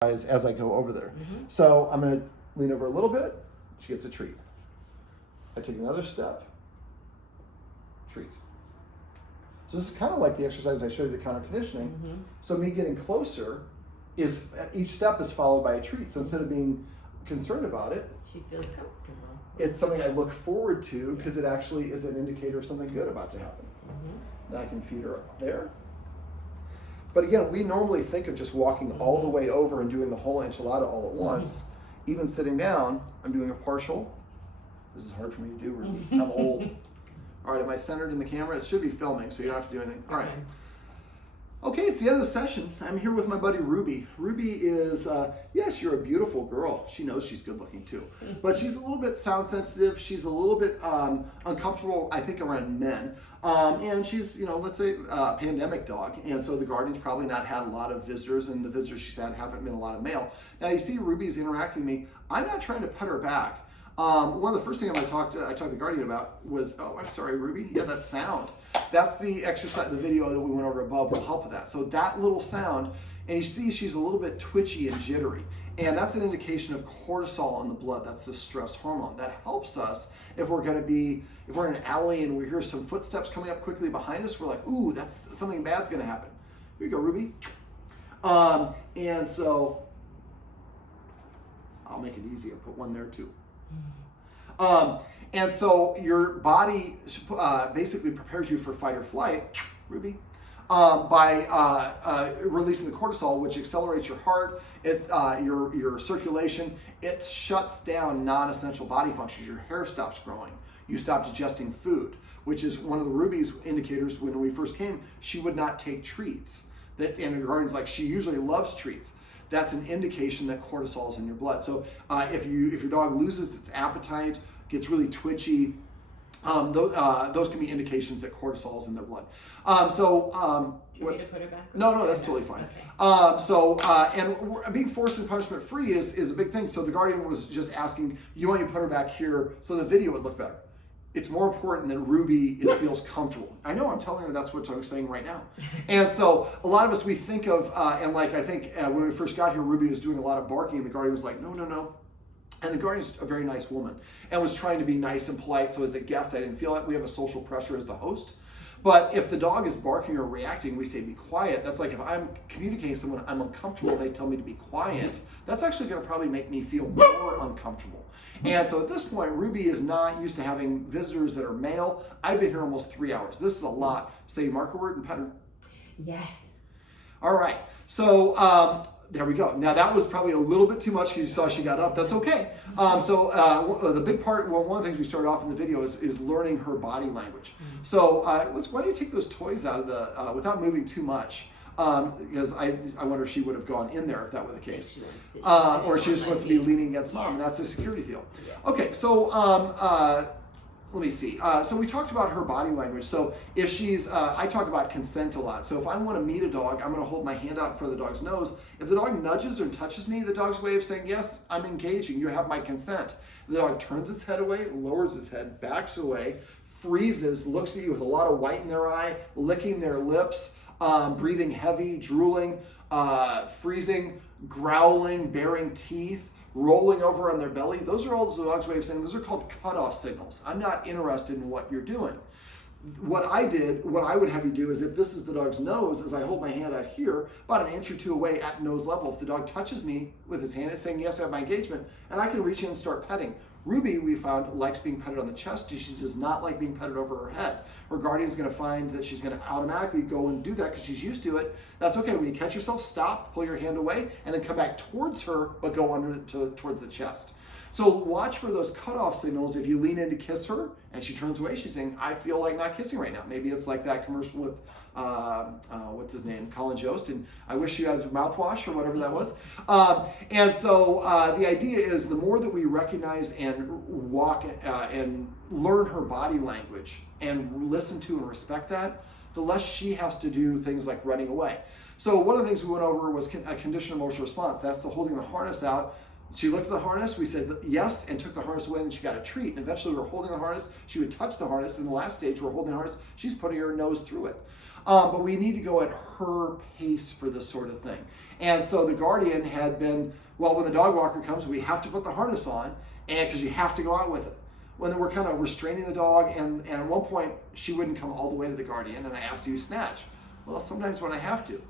as I go over there. So I'm going to lean over a little bit. She gets a treat. I take another step. Treat. So this is kind of like the exercise I showed you, the counter conditioning. So me getting closer is, each step is followed by a treat. So instead of being concerned about it, she feels comfortable. It's something I look forward to because it actually is an indicator of something good about to happen. Now I can feed her up there. But again, we normally think of just walking all the way over and doing the whole enchilada all at once. Even sitting down, I'm doing a partial. This is hard for me to do, Ruby. I'm old. All right, am I centered in the camera? It should be filming, so you don't have to do anything. All right. Okay, it's the end of the session. I'm here with my buddy Ruby. Ruby is, yes, you're a beautiful girl. She knows she's good looking too. But she's a little bit sound sensitive. She's a little bit uncomfortable, I think, around men. And she's, let's say a pandemic dog. And so the Guardian's probably not had a lot of visitors, and the visitors she's had haven't been a lot of male. Now you see Ruby's interacting with me. I'm not trying to pet her back. One of the first things I talked to the Guardian about was, oh, I'm sorry, Ruby. Yeah, that sound. That's the exercise, the video that we went over above will help with that. So that little sound, and you see she's a little bit twitchy and jittery. And that's an indication of cortisol in the blood. That's the stress hormone. That helps us if we're if we're in an alley and we hear some footsteps coming up quickly behind us, we're like, ooh, that's something bad's gonna happen. Here you go, Ruby. And so, I'll make it easy and put one there too. And so your body basically prepares you for fight or flight, Ruby, by releasing the cortisol, which accelerates your heart, it's your circulation. It shuts down non-essential body functions. Your hair stops growing. You stop digesting food, which is one of the Ruby's indicators. When we first came, she would not take treats. And the Guardian's like, she usually loves treats. That's an indication that cortisol is in your blood. So if your dog loses its appetite, gets really twitchy, those can be indications that cortisol is in their blood. Do you want me to put her back? No, that's totally fine. Okay. And being forced and punishment free is a big thing. So the Guardian was just asking, you want me to put her back here so the video would look better. It's more important that Ruby feels comfortable. I know, I'm telling her that's what I'm saying right now. And so a lot of us, we think of, I think when we first got here, Ruby was doing a lot of barking, and the Guardian was like, no. And the Guardian's a very nice woman and was trying to be nice and polite. So as a guest, I didn't feel like we have a social pressure as the host. But if the dog is barking or reacting, we say be quiet. That's like if I'm communicating with someone, I'm uncomfortable, they tell me to be quiet. That's actually going to probably make me feel more uncomfortable. And so at this point, Ruby is not used to having visitors that are male. I've been here almost 3 hours. This is a lot. Say marker word and pet her. Yes. All right. So there we go. Now that was probably a little bit too much because you saw she got up. That's okay. The big part, one of the things we started off in the video is learning her body language. So why don't you take those toys out of the, without moving too much, because I wonder if she would have gone in there if that were the case. Or she just wants to be leaning against mom, and that's a security deal. Okay, so let me see. So we talked about her body language. So if she's, I talk about consent a lot. So if I want to meet a dog, I'm going to hold my hand out in front of the dog's nose. If the dog nudges or touches me, the dog's way of saying, yes, I'm engaging. You have my consent. The dog turns its head away, lowers its head, backs away, freezes, looks at you with a lot of white in their eye, licking their lips, breathing heavy, drooling, freezing, growling, baring teeth, rolling over on their belly. Those are all the dog's way of saying, those are called cutoff signals. I'm not interested in what you're doing. What I would have you do is if this is the dog's nose, as I hold my hand out here, about an inch or two away at nose level, if the dog touches me with his hand, it's saying, yes, I have my engagement, and I can reach in and start petting. Ruby, we found, likes being petted on the chest. She does not like being petted over her head. Her Guardian's going to find that she's going to automatically go and do that because she's used to it. That's okay. When you catch yourself, stop, pull your hand away, and then come back towards her, but go towards the chest. So watch for those cutoff signals. If you lean in to kiss her and she turns away, she's saying, I feel like not kissing right now. Maybe it's like that commercial with, what's his name, Colin Jost, and I wish you had mouthwash or whatever that was. And so the idea is the more that we recognize and walk and learn her body language and listen to and respect that, the less she has to do things like running away. So one of the things we went over was a conditional emotional response. That's the holding the harness out. She looked at the harness, we said yes, and took the harness away, and then she got a treat. And eventually we were holding the harness, she would touch the harness, and the last stage we're holding the harness, she's putting her nose through it. But we need to go at her pace for this sort of thing. And so the guardian had been, well, when the dog walker comes, we have to put the harness on, and because you have to go out with it. When we're kind of restraining the dog, and at one point she wouldn't come all the way to the guardian, and I asked, do you snatch? Well, sometimes when I have to.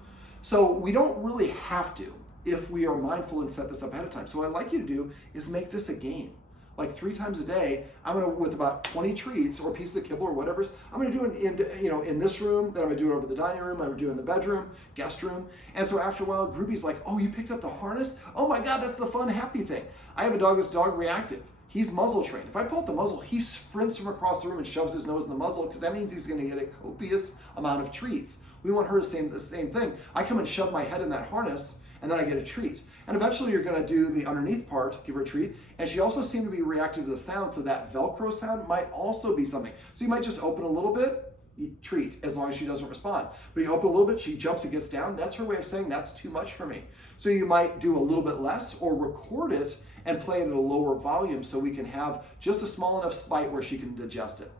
So we don't really have to if we are mindful and set this up ahead of time. So what I'd like you to do is make this a game. Like 3 times a day, I'm gonna, with about 20 treats or pieces of kibble or whatever, I'm gonna do it in this room, then I'm gonna do it over the dining room, I'm gonna do it in the bedroom, guest room. And so after a while, Ruby's like, oh, you picked up the harness? Oh my God, that's the fun, happy thing. I have a dog that's dog reactive. He's muzzle trained. If I pull out the muzzle, he sprints from across the room and shoves his nose in the muzzle because that means he's gonna get a copious amount of treats. We want her to say the same thing. I come and shove my head in that harness and then I get a treat. And eventually you're gonna do the underneath part, give her a treat. And she also seemed to be reactive to the sound, so that Velcro sound might also be something. So you might just open a little bit, treat, as long as she doesn't respond. But you open a little bit, she jumps and gets down. That's her way of saying that's too much for me. So you might do a little bit less or record it and play it at a lower volume so we can have just a small enough spike where she can digest it.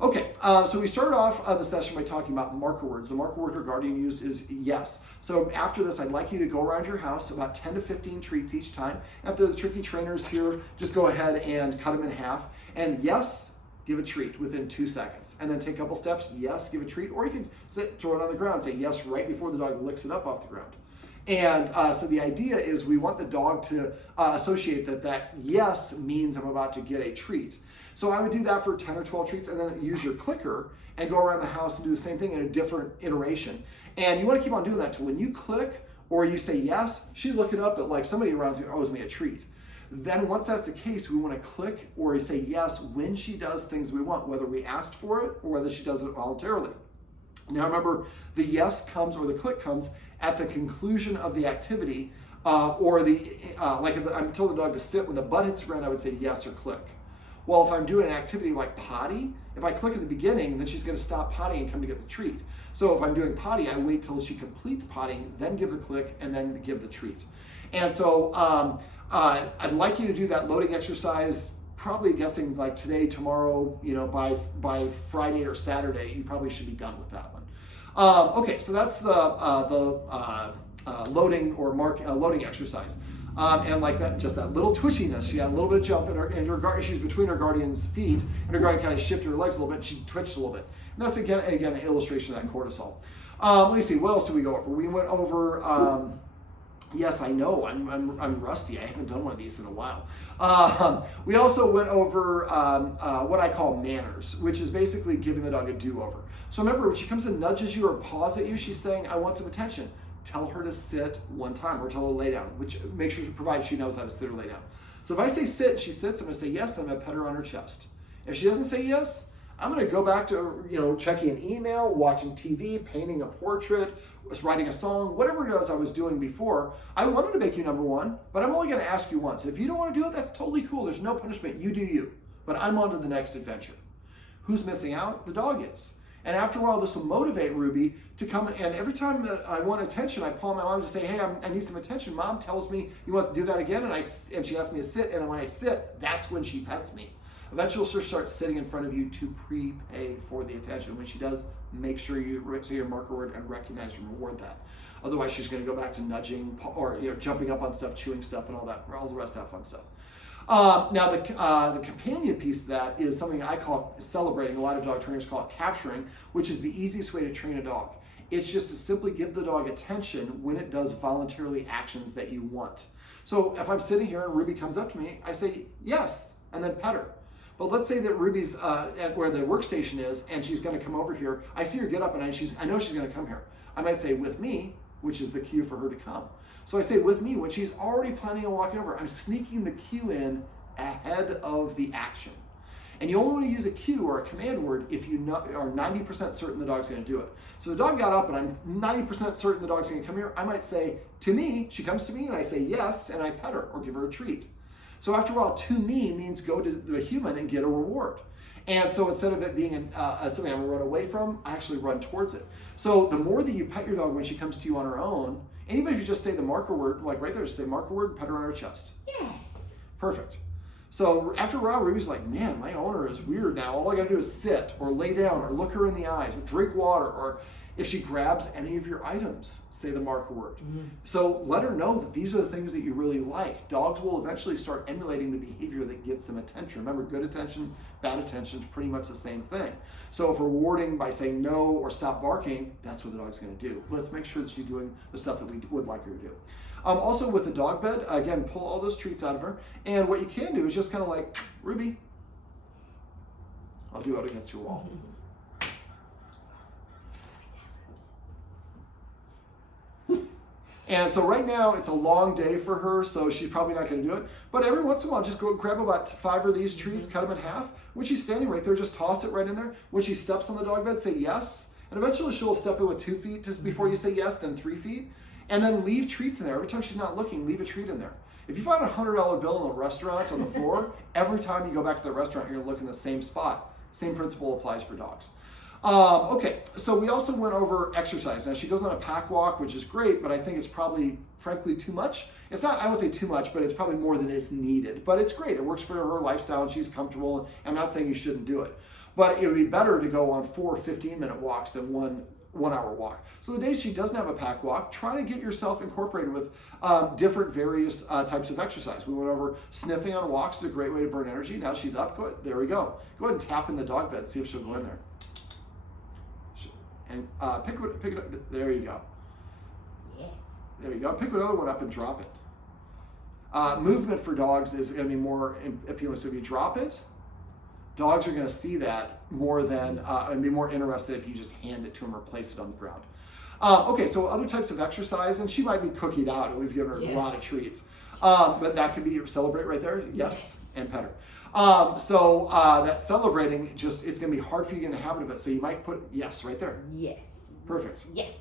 Okay, so we started off the session by talking about marker words. The marker word her guardian used is yes. So after this, I'd like you to go around your house, about 10 to 15 treats each time. After the tricky trainers here, just go ahead and cut them in half. And yes, give a treat within 2 seconds. And then take a couple steps, yes, give a treat. Or you can throw it on the ground, say yes right before the dog licks it up off the ground. And so the idea is we want the dog to associate that yes means I'm about to get a treat. So I would do that for 10 or 12 treats and then use your clicker and go around the house and do the same thing in a different iteration. And you want to keep on doing that till when you click or you say yes, she's looking up at like somebody around you owes me a treat. Then once that's the case, we want to click or say yes when she does things we want, whether we asked for it or whether she does it voluntarily. Now remember, the yes comes or the click comes at the conclusion of the activity or the, like if I'm telling the dog to sit, when the butt hits the ground, I would say yes or click. Well, if I'm doing an activity like potty, if I click at the beginning, then she's going to stop potty and come to get the treat. So if I'm doing potty, I wait till she completes potty, then give the click, and then give the treat. And so I'd like you to do that loading exercise, probably guessing like today, tomorrow, by Friday or Saturday, you probably should be done with that one. Okay, so that's the loading or loading exercise. And like that, just that little twitchiness. She had a little bit of jump in her she's between her guardian's feet, and her guardian kind of shifted her legs a little bit, and she twitched a little bit. And that's again an illustration of that cortisol. Let me see, what else did we go over? We went over, yes, I know, I'm rusty. I haven't done one of these in a while. We also went over what I call manners, which is basically giving the dog a do-over. So remember, when she comes and nudges you or paws at you, she's saying, I want some attention. Tell her to sit one time or tell her to lay down, which make sure provided she knows how to sit or lay down. So if I say sit, she sits, I'm gonna say yes, I'm gonna pet her on her chest. If she doesn't say yes, I'm gonna go back to checking an email, watching TV, painting a portrait, writing a song, whatever it was I was doing before. I wanted to make you number one, but I'm only gonna ask you once. If you don't wanna do it, that's totally cool. There's no punishment, you do you. But I'm on to the next adventure. Who's missing out? The dog is. And after a while, this will motivate Ruby to come, and every time that I want attention, I call my mom to say, hey, I need some attention. Mom tells me, you want to do that again? And she asks me to sit, and when I sit, that's when she pets me. Eventually, she'll start sitting in front of you to prepay for the attention. When she does, make sure you say your marker word and recognize and reward that. Otherwise, she's going to go back to nudging or jumping up on stuff, chewing stuff, and all the rest of that fun stuff. Now the companion piece of that is something I call celebrating. A lot of dog trainers call it capturing, which is the easiest way to train a dog. It's just to simply give the dog attention when it does voluntarily actions that you want. So if I'm sitting here and Ruby comes up to me, I say yes, and then pet her. But let's say that Ruby's at where the workstation is, and she's going to come over here. I see her get up, and I know she's going to come here. I might say with me, which is the cue for her to come. So I say with me when she's already planning on walking over. I'm sneaking the cue in ahead of the action. And you only want to use a cue or a command word if you are 90% certain the dog's going to do it. So the dog got up and I'm 90% certain the dog's going to come here. I might say to me, she comes to me and I say yes, and I pet her or give her a treat. So after a while, to me means go to the human and get a reward. And so instead of it being something I'm going to run away from, I actually run towards it. So the more that you pet your dog when she comes to you on her own, and even if you just say the marker word, like right there, just say marker word, pet her on her chest. Yes. Perfect. So after a while, Ruby's like, man, my owner is weird now. All I got to do is sit or lay down or look her in the eyes or drink water or If she grabs any of your items, say the marker word. So let her know that these are the things that you really like. Dogs will eventually start emulating the behavior that gets them attention. Remember, good attention, bad attention is pretty much the same thing. So if we're rewarding by saying no or stop barking, that's what the dog's going to do. Let's make sure that she's doing the stuff that we would like her to do. Also with the dog bed, again, pull all those treats out of her. And what you can do is just kind of like, Ruby, I'll do it against your wall. And so right now it's a long day for her, so she's probably not going to do it. But every once in a while, just go grab about 5 of these treats, cut them in half. When she's standing right there, just toss it right in there. When she steps on the dog bed, say yes. And eventually she'll step in with 2 feet just before you say yes, then 3 feet. And then leave treats in there. Every time she's not looking, leave a treat in there. If you find a $100 bill in a restaurant on the floor, every time you go back to the restaurant, you're going to look in the same spot. Same principle applies for dogs. Okay, so we also went over exercise. Now she goes on a pack walk, which is great, but I think it's probably, frankly, too much. It's not, I won't say too much, but it's probably more than is needed. But it's great. It works for her lifestyle and she's comfortable. I'm not saying you shouldn't do it. But it would be better to go on 4 15-minute walks than one hour walk. So the days she doesn't have a pack walk, try to get yourself incorporated with different various types of exercise. We went over sniffing on walks is a great way to burn energy. Now she's up. Go ahead. There we go. Go ahead and tap in the dog bed. See if she'll go in there. And pick it up. There you go. Yes. There you go. Pick another one up and drop it. Movement for dogs is going to be more appealing. So if you drop it, dogs are going to see that more than and be more interested if you just hand it to them or place it on the ground. Okay, so other types of exercise, and she might be cookied out, and we've given her a lot of treats. But that could be celebrate right there, yes, and pet her. So that celebrating, it's going to be hard for you to get in the habit of it. So you might put yes right there. Yes. Perfect. Yes.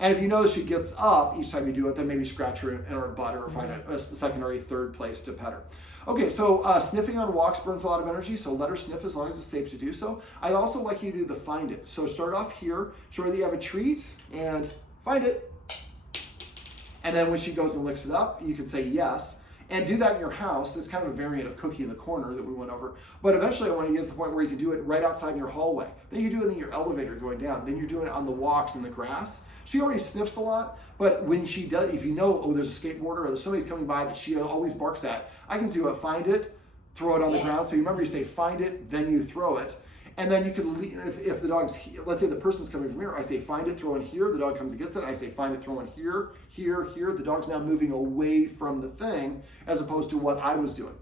And if you notice she gets up each time you do it, then maybe scratch her in her butt or find a secondary third place to pet her. Okay, so sniffing on walks burns a lot of energy, so let her sniff as long as it's safe to do so. I also like you to do the find it. So start off here, show her that you have a treat, and find it. And then when she goes and licks it up, you can say yes. And do that in your house. It's kind of a variant of cookie in the corner that we went over. But eventually I want to get to the point where you can do it right outside in your hallway. Then you do it in your elevator going down. Then you're doing it on the walks in the grass. She already sniffs a lot, but when she does, if you know, oh, there's a skateboarder or there's somebody coming by that she always barks at, I can do it, find it, throw it on the ground. So you remember, you say find it, then you throw it. And then you can leave, if the dog's, let's say the person's coming from here, I say find it, throw in here, the dog comes and gets it, I say find it, throw in here, here, here. The dog's now moving away from the thing as opposed to what I was doing,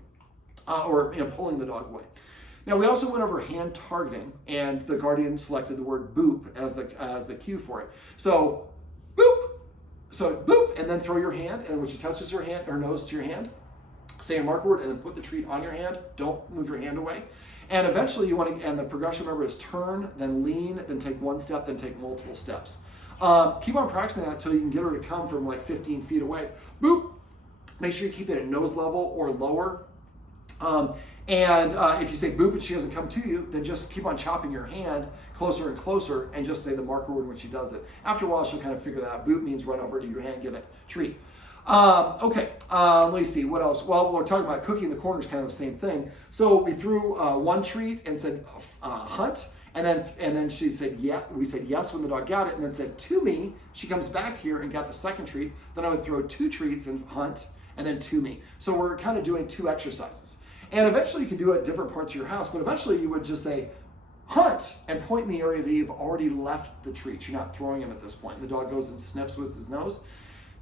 or pulling the dog away. Now we also went over hand targeting, and the guardian selected the word boop as the cue for it. So boop, so boop, and then throw your hand, and when she touches her hand, her nose to your hand, say a marker word, and then put the treat on your hand. Don't move your hand away. And eventually you want to, and the progression, remember, is turn, then lean, then take 1 step, then take multiple steps. Keep on practicing that until you can get her to come from like 15 feet away. Boop. Make sure you keep it at nose level or lower. If you say boop and she doesn't come to you, then just keep on chopping your hand closer and closer and just say the marker word when she does it. After a while, she'll kind of figure that out. Boop means run over to your hand, get a treat. Let me see, what else? Well, we're talking about cookie in the corner is kind of the same thing. So we threw 1 treat and said hunt, and then she said yeah. We said yes when the dog got it, and then said to me. She comes back here and got the second treat. Then I would throw 2 treats and hunt, and then to me. So we're kind of doing 2 exercises. And eventually you can do it at different parts of your house, but eventually you would just say hunt and point in the area that you've already left the treats. You're not throwing them at this point. And the dog goes and sniffs with his nose.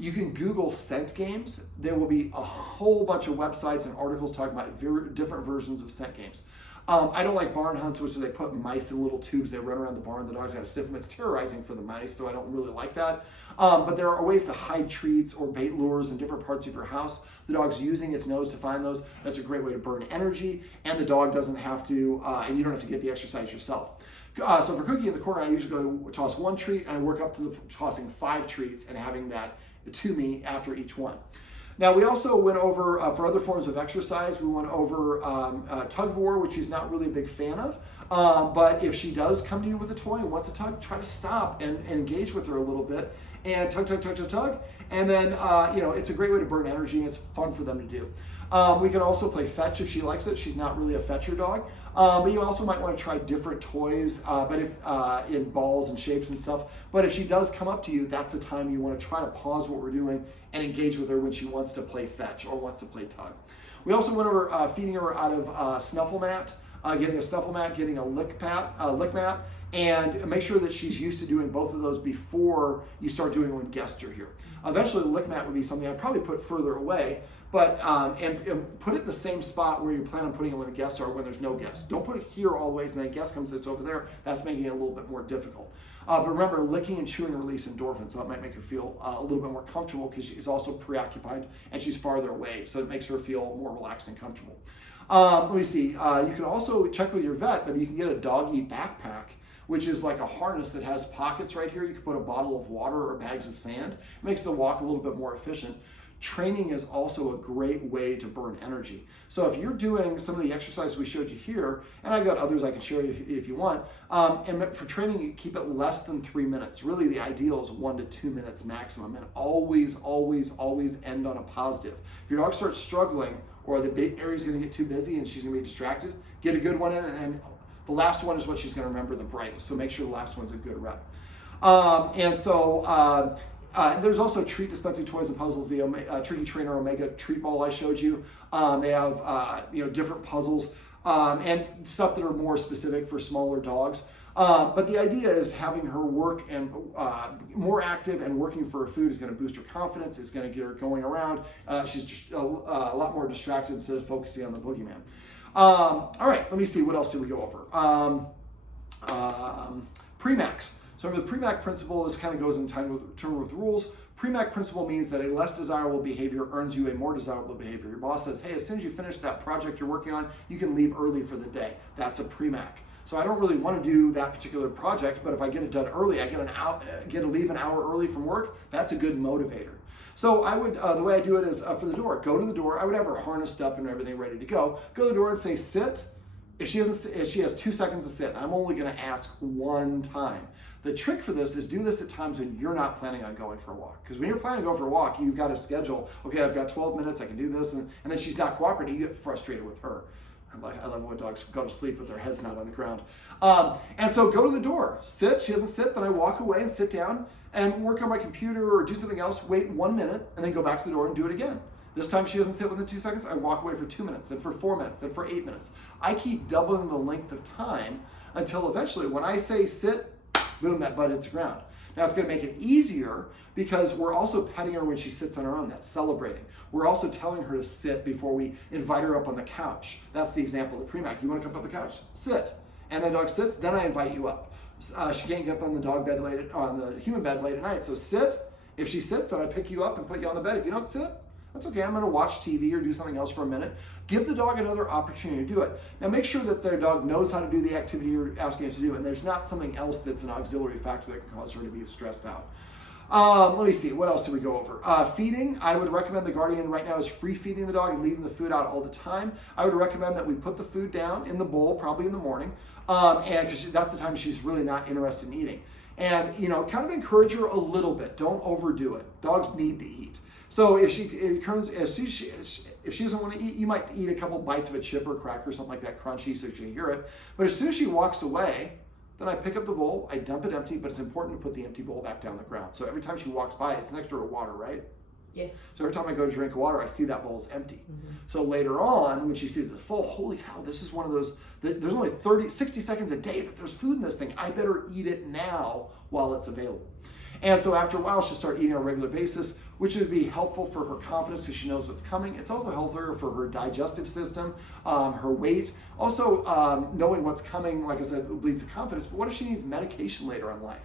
You can Google scent games. There will be a whole bunch of websites and articles talking about different versions of scent games. I don't like barn hunts, which is they put mice in little tubes. They run around the barn. The dogs got to sniff them. It's terrorizing for the mice, so I don't really like that. But there are ways to hide treats or bait lures in different parts of your house. The dog's using its nose to find those. That's a great way to burn energy, and the dog doesn't have to, and you don't have to get the exercise yourself. So for cookie in the corner, I usually go toss 1 treat, and I work up to the tossing 5 treats and having that to me after each one. Now we also went over, for other forms of exercise, we went over tug of war, which she's not really a big fan of. But if she does come to you with a toy and wants a tug, try to stop and engage with her a little bit and tug, tug, tug, tug, tug. And then, it's a great way to burn energy, and it's fun for them to do. We can also play fetch if she likes it. She's not really a fetcher dog. But you also might want to try different toys, but if in balls and shapes and stuff. But if she does come up to you, that's the time you want to try to pause what we're doing and engage with her when she wants to play fetch or wants to play tug. We also went over feeding her out of snuffle mat, getting a snuffle mat, getting a lick mat, and make sure that she's used to doing both of those before you start doing it when guests are here. Eventually, the lick mat would be something I'd probably put further away, but and put it in the same spot where you plan on putting it when the guests are, when there's no guests. Don't put it here all the way, and then a guest comes, it's over there. That's making it a little bit more difficult. But remember, licking and chewing release endorphins, so that might make her feel a little bit more comfortable because she's also preoccupied and she's farther away, so it makes her feel more relaxed and comfortable. Let me see. You can also check with your vet, but you can get a Doggie Backpack, which is like a harness that has pockets right here. You can put a bottle of water or bags of sand. It makes the walk a little bit more efficient. Training is also a great way to burn energy. So if you're doing some of the exercises we showed you here, and I've got others I can share if you want, and for training, you keep it less than 3 minutes. Really, the ideal is 1 to 2 minutes maximum, and always, always, always end on a positive. If your dog starts struggling or the big area's gonna get too busy and she's gonna be distracted, get a good one in, and the last one is what she's gonna remember the brightest. So make sure the last one's a good rep. There's also treat dispensing toys and puzzles. The Tricky Trainer Omega treat ball I showed you. They have different puzzles and stuff that are more specific for smaller dogs. But the idea is having her work and more active and working for her food is going to boost her confidence. It's going to get her going around. She's just a lot more distracted instead of focusing on the boogeyman. All right, let me see. What else did we go over? Premax. So the Premack principle, this kind of goes in time with rules. Premack principle means that a less desirable behavior earns you a more desirable behavior. Your boss says, hey, as soon as you finish that project you're working on, you can leave early for the day. That's a Premack. So I don't really want to do that particular project, but if I get it done early, I get to leave an hour early from work, that's a good motivator. So I would, the way I do it is for the door, go to the door. I would have her harnessed up and everything ready to go. Go to the door and say, sit. If she has 2 seconds to sit, I'm only going to ask 1 time. The trick for this is do this at times when you're not planning on going for a walk. Because when you're planning to go for a walk, you've got to schedule, okay, I've got 12 minutes, I can do this, and then she's not cooperating, you get frustrated with her. I love when dogs go to sleep with their heads not on the ground. And so go to the door, sit, she doesn't sit, then I walk away and sit down and work on my computer or do something else, wait 1 minute, and then go back to the door and do it again. This time she doesn't sit within 2 seconds, I walk away for 2 minutes, then for 4 minutes, then for 8 minutes. I keep doubling the length of time until eventually when I say sit, boom, that butt hits the ground. Now it's gonna make it easier because we're also petting her when she sits on her own, that's celebrating. We're also telling her to sit before we invite her up on the couch. That's the example of the Premack. You wanna come up on the couch? Sit. And the dog sits, then I invite you up. She can't get up on the dog bed on the human bed late at night, so sit. If she sits, then I pick you up and put you on the bed. If you don't sit, that's okay, I'm gonna watch TV or do something else for a minute. Give the dog another opportunity to do it. Now make sure that their dog knows how to do the activity you're asking it to do, and there's not something else that's an auxiliary factor that can cause her to be stressed out. Let me see, what else did we go over? Feeding, I would recommend the Guardian right now is free feeding the dog and leaving the food out all the time. I would recommend that we put the food down in the bowl, probably in the morning, and because that's the time she's really not interested in eating. And kind of encourage her a little bit, don't overdo it. Dogs need to eat. So if she doesn't want to eat, you might eat a couple bites of a chip or cracker or something like that, crunchy, so she can hear it. But as soon as she walks away, then I pick up the bowl, I dump it empty, but it's important to put the empty bowl back down the ground. So every time she walks by, it's next to her water, right? Yes. So every time I go to drink water, I see that bowl is empty. Mm-hmm. So later on, when she sees it full, holy cow, this is one of those, there's only 60 seconds a day that there's food in this thing. I better eat it now while it's available. And so after a while, she'll start eating on a regular basis, which would be helpful for her confidence because she knows what's coming. It's also helpful for her digestive system, her weight. Also, knowing what's coming, like I said, leads to confidence. But what if she needs medication later in life?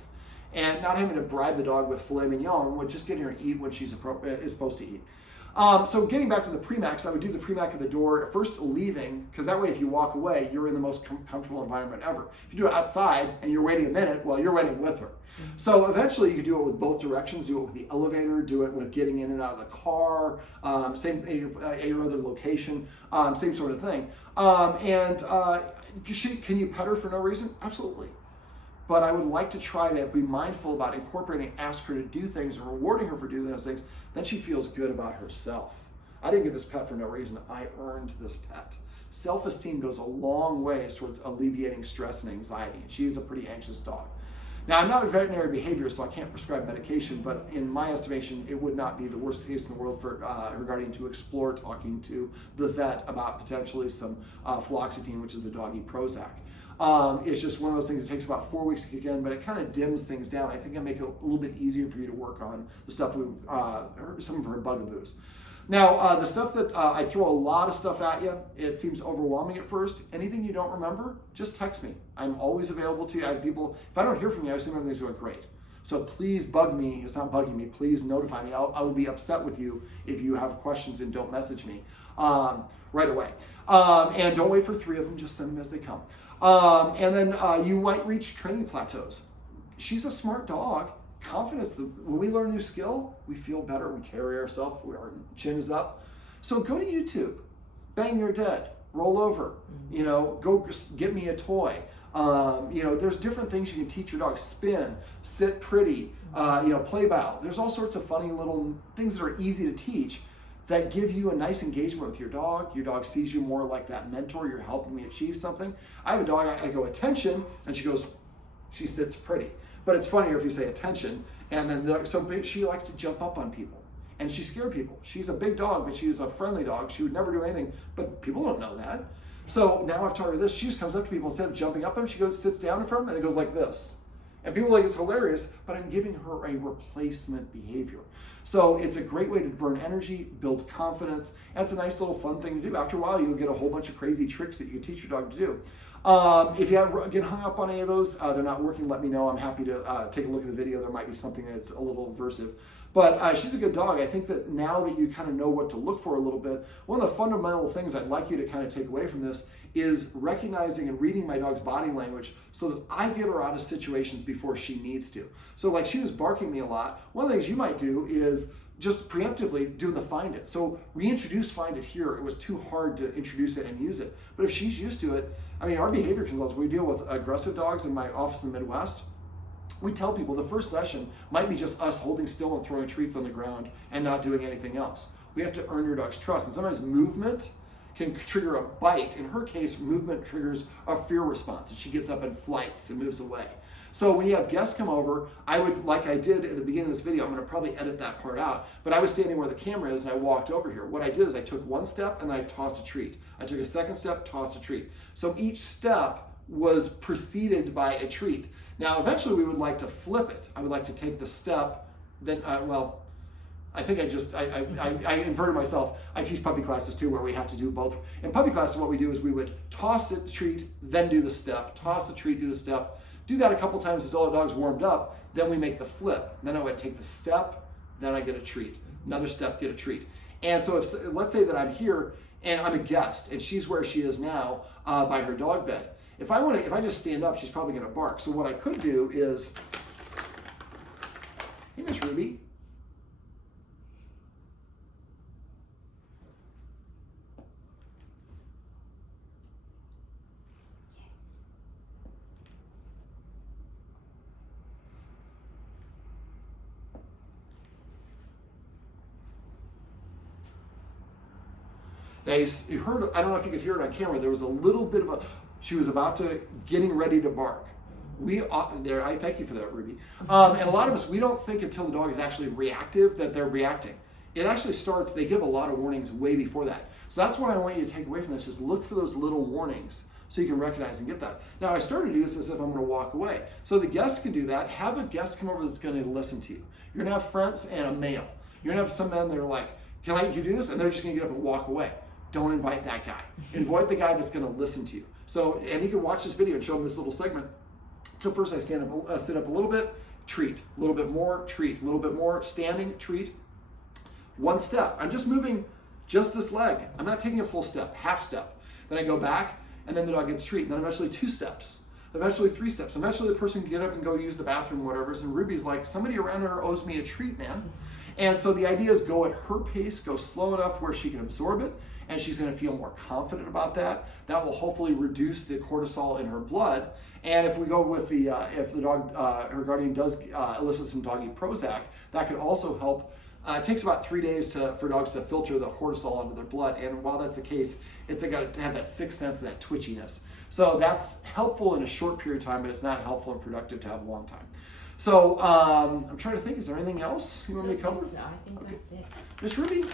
And not having to bribe the dog with filet mignon, but just getting her to eat when she's supposed to eat. So getting back to the Premax, I would do the Premack at the door, first leaving, because that way if you walk away, you're in the most comfortable environment ever. If you do it outside and you're waiting a minute, well, you're waiting with her. So eventually you could do it with both directions, do it with the elevator, do it with getting in and out of the car, same at your other location, same sort of thing. Can you pet her for no reason? Absolutely. but I would like to try to be mindful about incorporating, ask her to do things and rewarding her for doing those things. Then she feels good about herself. I didn't get this pet for no reason. I earned this pet. Self-esteem goes a long ways towards alleviating stress and anxiety. She's a pretty anxious dog. Now, I'm not a veterinary behaviorist, so I can't prescribe medication, but in my estimation, it would not be the worst case in the world for regarding to explore talking to the vet about potentially some fluoxetine, which is the doggy Prozac. It's just one of those things that takes about 4 weeks to kick in, but it kind of dims things down. I think I make it a little bit easier for you to work on the stuff some of her bugaboos. Now, the stuff that I throw a lot of stuff at you, it seems overwhelming at first. Anything you don't remember, just text me. I'm always available to you. I have people, if I don't hear from you, I assume everything's going great. So please bug me. It's not bugging me. Please notify me. I will be upset with you if you have questions and don't message me right away. And don't wait for 3 of them. Just send them as they come. And then you might reach training plateaus. She's a smart dog. Confidence, when we learn a new skill, we feel better, we carry ourselves, our chin is up. So go to YouTube, bang, you're dead, roll over, go get me a toy. There's different things you can teach your dog. Spin, sit pretty, play bow. There's all sorts of funny little things that are easy to teach that give you a nice engagement with your dog. Your dog sees you more like that mentor, you're helping me achieve something. I have a dog, I go attention, and she sits pretty. But it's funnier if you say attention, and then she likes to jump up on people, and she scares people. She's a big dog, but she's a friendly dog. She would never do anything, but people don't know that. So now I've taught her this. She just comes up to people, instead of jumping up them, she sits down in front of them, and it goes like this. And people think it's hilarious, but I'm giving her a replacement behavior. So it's a great way to burn energy, builds confidence, and it's a nice little fun thing to do. After a while, you'll get a whole bunch of crazy tricks that you can teach your dog to do. If you get hung up on any of those, they're not working, let me know. I'm happy to take a look at the video. There might be something that's a little aversive. But she's a good dog. I think that now that you kind of know what to look for a little bit, one of the fundamental things I'd like you to kind of take away from this is recognizing and reading my dog's body language so that I get her out of situations before she needs to. So like she was barking me a lot. One of the things you might do is just preemptively do the find it. So reintroduce find it here. It was too hard to introduce it and use it. But if she's used to it, our behavior consultants, we deal with aggressive dogs in my office in the Midwest. We tell people the first session might be just us holding still and throwing treats on the ground and not doing anything else. We have to earn your dog's trust. And sometimes movement can trigger a bite. In her case, movement triggers a fear response, and she gets up and flights and moves away. So when you have guests come over, I would, like I did at the beginning of this video, I'm going to probably edit that part out, but I was standing where the camera is and I walked over here. What I did is I took one step and I tossed a treat. I took a second step, tossed a treat. So each step was preceded by a treat. Now, eventually we would like to flip it. I would like to take the step, then, I think I inverted myself. I teach puppy classes too, where we have to do both. In puppy classes, what we do is we would toss the treat, then do the step, toss the treat, do the step. Do that a couple times as the dog's warmed up, then we make the flip. Then I would take the step, then I get a treat. Another step, get a treat. And so let's say that I'm here and I'm a guest and she's where she is now by her dog bed. If I just stand up, she's probably gonna bark. So what I could do is, hey, Miss Ruby. Now you heard, I don't know if you could hear it on camera, there was a little bit of she was getting ready to bark. I thank you for that, Ruby. And a lot of us, we don't think until the dog is actually reactive that they're reacting. It actually starts, they give a lot of warnings way before that. So that's what I want you to take away from this is look for those little warnings so you can recognize and get that. Now I started to do this as if I'm gonna walk away. So the guests can do that. Have a guest come over that's gonna listen to you. You're gonna have friends and a male. You're gonna have some men that are like, can you do this? And they're just gonna get up and walk away. Don't invite that guy. Invite the guy that's gonna listen to you. So, and you can watch this video and show them this little segment. So first I sit up a little bit, treat, a little bit more, treat, a little bit more, standing, treat. One step, I'm just moving just this leg. I'm not taking a full step, half step. Then I go back and then the dog gets treat. And then eventually 2 steps, eventually 3 steps. Eventually the person can get up and go use the bathroom or whatever. And Ruby's like, somebody around her owes me a treat, man. And so the idea is go at her pace, go slow enough where she can absorb it, and she's going to feel more confident about that. That will hopefully reduce the cortisol in her blood. And if we go with the, if the dog, her guardian does elicit some doggy Prozac, that could also help. It takes about 3 days for dogs to filter the cortisol into their blood. And while that's the case, it's got to have that sixth sense and that twitchiness. So that's helpful in a short period of time, but it's not helpful and productive to have a long time. So I'm trying to think, is there anything else you want me to cover? No, I think that's it. Miss Ruby,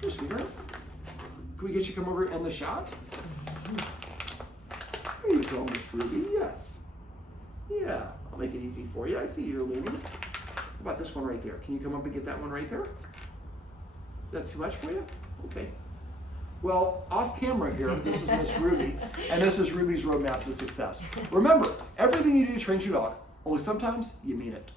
here, sweetheart. Can we get you to come over and end the shot? There you go, Miss Ruby. Yes. Yeah, I'll make it easy for you. I see you're leaning. How about this one right there? Can you come up and get that one right there? That's too much for you? Okay. Well, off camera here, this is Miss Ruby, and this is Ruby's roadmap to success. Remember, everything you do trains your dog, only sometimes you mean it.